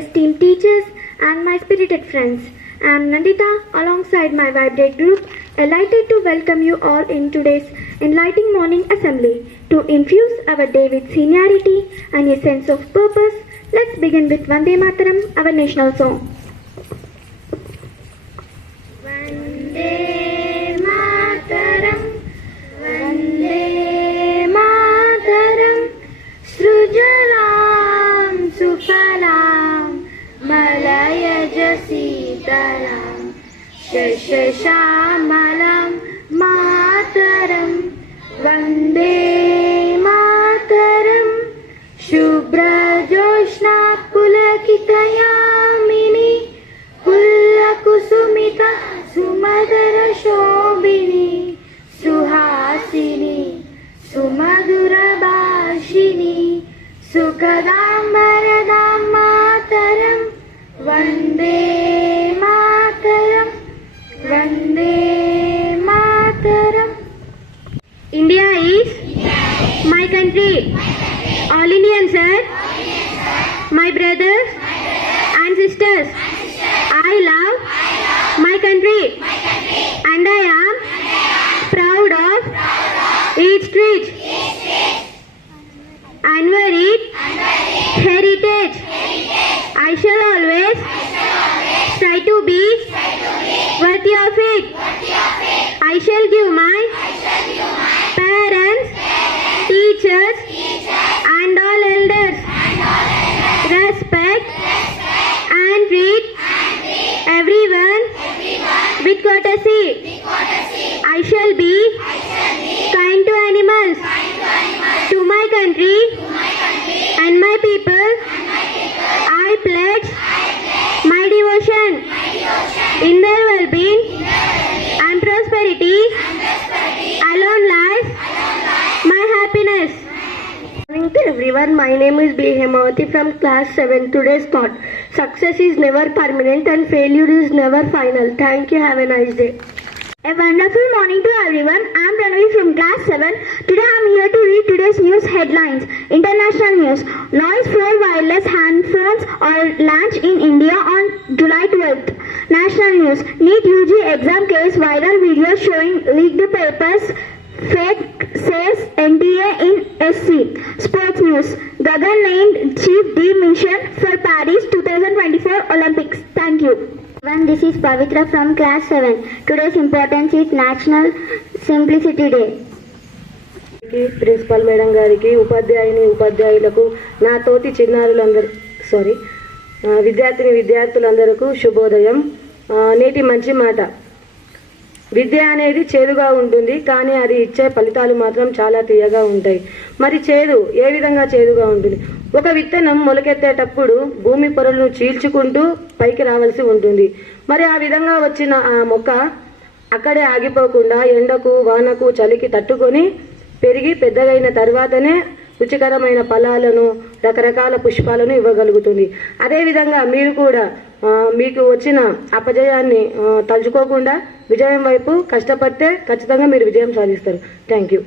esteemed teachers, and my spirited friends. I am Nandita alongside my vibrant group, delighted to welcome you all in today's enlightening morning assembly. To infuse our day with seniority and a sense of purpose, let's begin with Vande Mataram, our national song. Vande Mataram, Vande Mataram, Srujalam Sufalam, Malayaj Sitaram, Shashashamalam Mataram, Vande Mataram, Shubhra Joshna Pulakitayamini, Pullakusumita Sumadara Shobhini, Suhasini, Sumadura Bhashini, Sukadam Varadam Mataram, Vande Mataram, Vande Mataram. India is my country. All Indians are my brothers and sisters. I love my country and I am proud of its rich and varied heritage. I shall always try to be worthy of it. I shall give my parents, teachers, and all elders respect and treat everyone with courtesy. I shall be kind to animals, to my country and my people. I pledge my devotion in their well-being and prosperity. Alone lies my happiness. Good morning to everyone. My name is B. Hemavati from class 7. Today's thought: success is never permanent and failure is never final. Thank you. Have a nice day. A wonderful morning to everyone. I am Pranavi from class 7. Today I am here to read today's news headlines. International news. Noise 4 wireless handphones are launched in India on July 12th. National news. NEET UG exam case viral video showing leaked papers. Fake says NTA in SC. Sports news. Gagan named Chief D mission for Paris 2024 Olympics. Thank you. This is Pavitra from class 7. Today's importance is National Simplicity Day. Principal madam గారికి, ఉపాధ్యాయులకు, నా తోటి విద్యార్థులందరికీ శుభోదయం. నేటి మంచి మాట: విద్య అనేది చేదుగా ఉంటుంది, కానీ అది ఇచ్చే ఫలితాలు మాత్రం చాలా తీయగా ఉంటాయి. మరి చేదు ఏ విధంగా చేదుగా ఉంటుంది? ఒక విత్తనం మొలకెత్తేటప్పుడు భూమి పొరలను చీల్చుకుంటూ పైకి రావాల్సి ఉంటుంది. మరి ఆ విధంగా వచ్చిన ఆ మొక్క అక్కడే ఆగిపోకుండా ఎండకు, వానకు, చలికి తట్టుకొని పెరిగి పెద్దగైన తర్వాతనే రుచికరమైన ఫలాలను, రకరకాల పుష్పాలను ఇవ్వగలుగుతుంది. అదేవిధంగా మీరు కూడా మీకు వచ్చిన అపజయాన్ని తలుచుకోకుండా విజయం వైపు కష్టపడితే ఖచ్చితంగా మీరు విజయం సాధిస్తారు. Thank you.